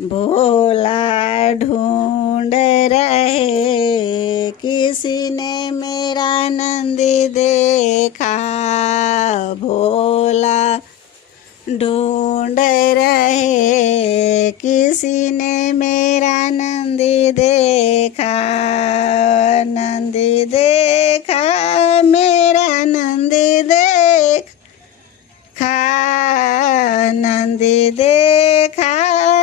भोला ढूंढ रहे किसी ने मेरा नंदी देखा। भोला ढूंढ रहे किसी ने मेरा नंदी देखा। नंदी देखा मेरा नंदी देखा। नंदी देखा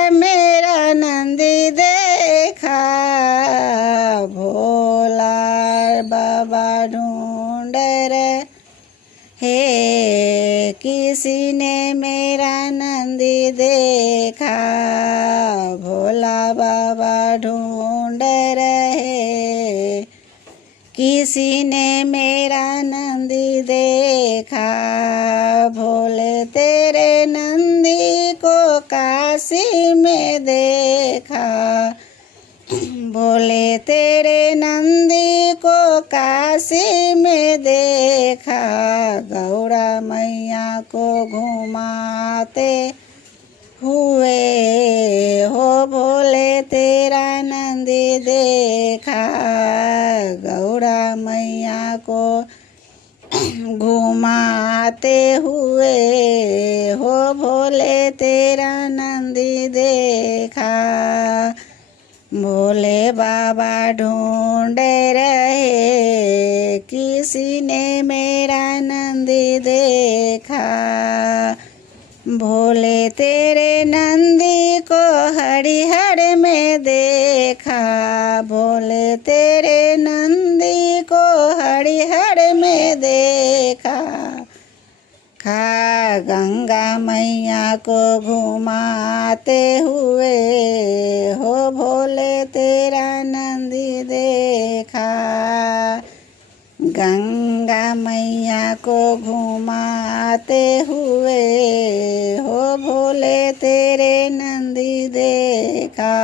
मेरा नंदी देखा। भोला बाबा ढूंढ रहे किसी ने मेरा नंदी देखा। भोला बाबा ढूंढ रहे किसी ने मेरा नंदी देखा। भोले तेरे नंदी को काशी में देखा। भोले तेरे नंदी को काशी में देखा। गौरा मैया को घुमाते हुए हो भोले तेरा नंदी देखा। गौरा मैया को घुमाते हुए हो भोले तेरा नंदी देखा। भोले बाबा ढूंढ रहे किसी ने मेरा नंदी देखा। भोले तेरे नंदी को हरिहर में देखा। भोले तेरे नंदी को हरिहर में देखा। गंगा मैया को घुमाते हुए हो भोले तेरा नंदी देखा। गंगा मैया को घुमाते हुए हो भोले तेरे नंदी देखा।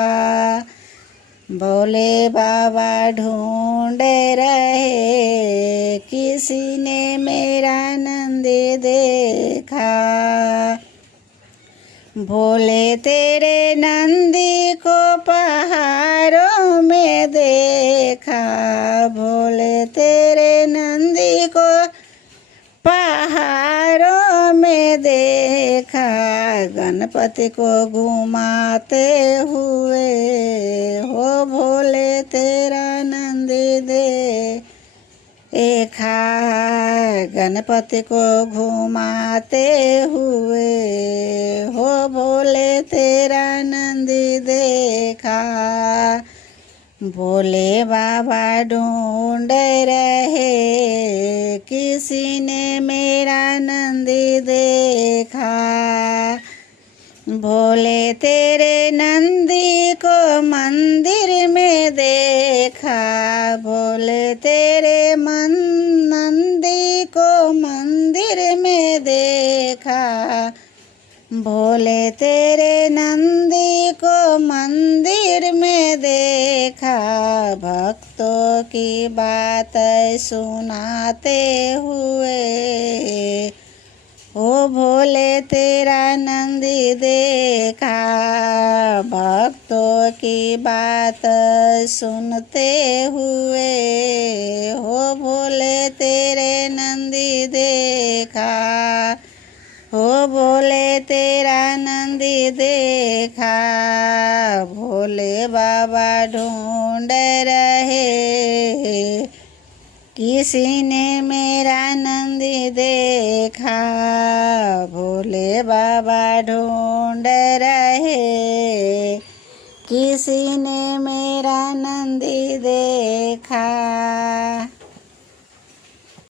भोले बाबा ढूंढ रहे किसी ने मेरा नंदी देखा। भोले तेरे नंदी को पहाड़ों में देखा। भोले तेरे नंदी को पहाड़ों में देखा। गणपति को घुमाते हुए हो भोले तेरा नंदी देखा। गणपति को घुमाते हुए हो भोले तेरा नंदी देखा। भोले बाबा ढूंढ रहे किसी ने मेरा नंदी देखा। भोले तेरे नंदी को मंदिर में देखा। भोले तेरे नंदी को मंदिर में देखा। भोले तेरे नंदी को मंदिर में देखा। भक्तों की बात सुनाते हुए ओ भोले तेरा नंदी देखा। भक्तों की बात सुनते हुए हो भोले तेरे नंदी देखा। हो भोले तेरा नंदी देखा। भोले बाबा ढूंढ रहे किसी ने मेरा नंदी देखा। भोले बाबा ढूंढ रहे किसी ने मेरा नंदी देखा।